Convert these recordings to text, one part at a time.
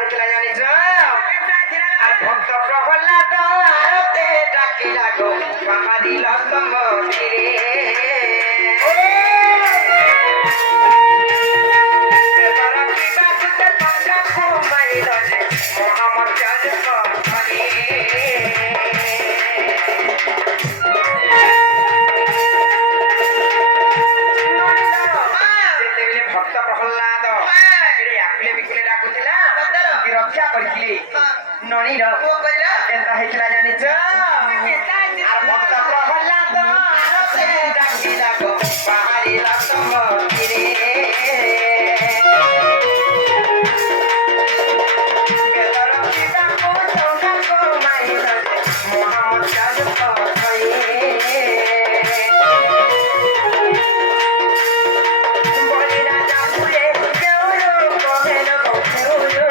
ହେଇଥିଲା ଜାଣିଛ ଭକ୍ତ ପ୍ରହ୍ଲାଦ ଆରତେ ଡାକିଲା ଗୋ ବାହାରିଲ ସମତିରେ रक्षा करथिले नणी र केनता हेतला जानिछ आर भक्त प्रहलाद आरते डाकिला गो बाहारी लक्ष्मणीरे बेदर पिता को चौका को माइल मोहम्मद जाजप भए बोली राजा पुरे देउरो कोहेलो देउरो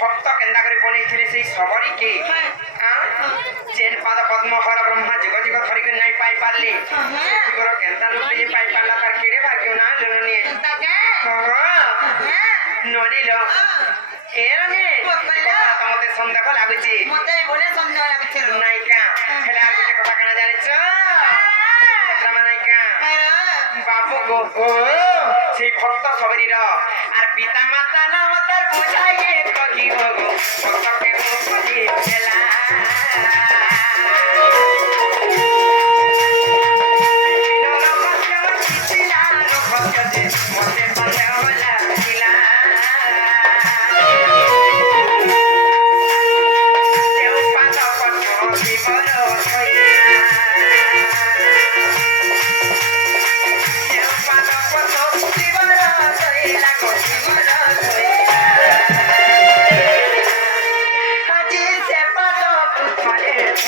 भक्त केन्दा करे बनेइथिले सेही सबरी के जेन पाद पद्म हर ब्रह्मा जुग जुग धरि के नै पाई पारले तिगरो केन्दा लुटिले पाई पारला तार केडे भाग्य ना लननी ननी ल एरने तमते संदेह लागुची मते बोले संदेह लागुची नायिका हेला के कथा काना जाने छ एकरामा नायिका बाबू गो सेही भक्त सबरी र आर पिता माता नाम तार बुझाइए कहि भगो भक्त के मुखली गेला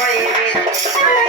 Wait.